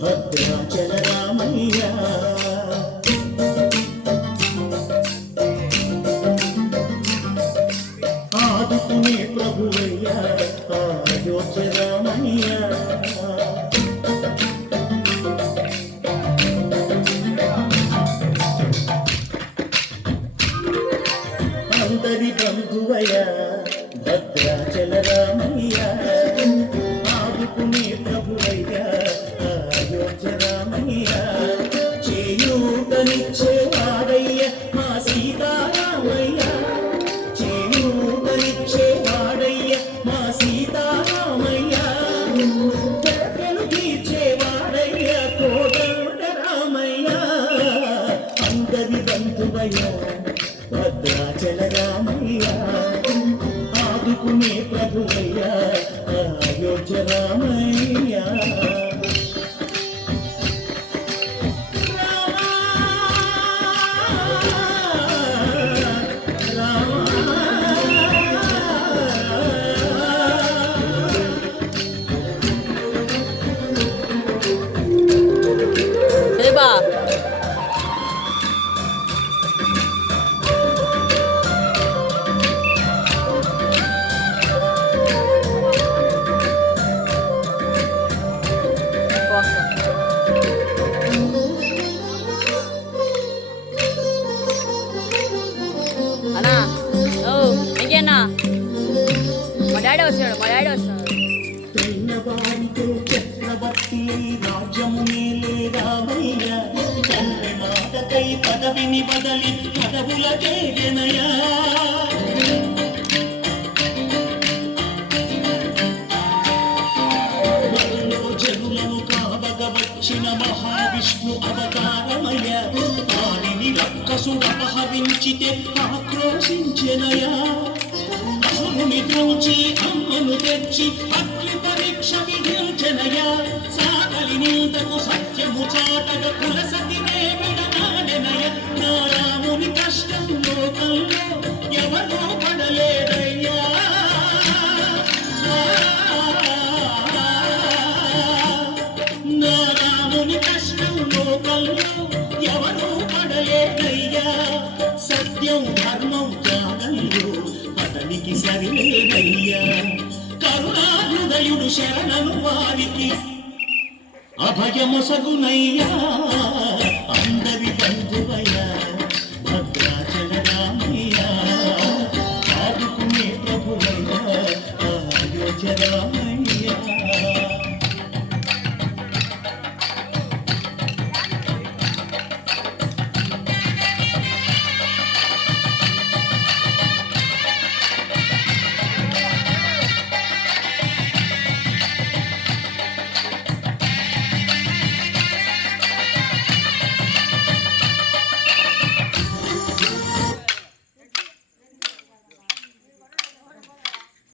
భద్రాచల రామయ్య ఆదుకునే ప్రభువయ్య అయోధ్య రామయ్య అందరి బంధువయ భద్రాచల సీతారామయ్య. కోటలు తీర్చేవాడయ్య కోదండ రామయ్య అందరి బంధువయ్య భద్రాచల రామయ్య. ఆదుకునే ప్రభువయ్య మా వచ్చాడు మా డాడీ వస్తాడు. తెల్లవారితో చక్రవర్తి రాజ్యము మేలే రామయ్య తండ్రి పదవిని బదలి పదవుల చేగనయా జనులను కావగ వచ్చిన మహావిష్ణు అవతారమయ రక్కసుడు అపహరించితే ఆక్రోశించెనయా. అసురుని ద్రోచి అమ్మను తెచ్చి అగ్ని పరీక్ష విధించనయా? సాగలి నీతకు సత్యము చాటగ కులసతినే విడనాడెనయ నా రాముని కష్టం లోకంలో ఎవరో పడలేదయ్యా. నా రాముని కష్టం లోకంలో ఎవరో వారికి సరిలేదయ్యా కరుణాహృదయుడు శరణను వారికి అభయమొసగునయ్యా. అందరి బంధువయ్యా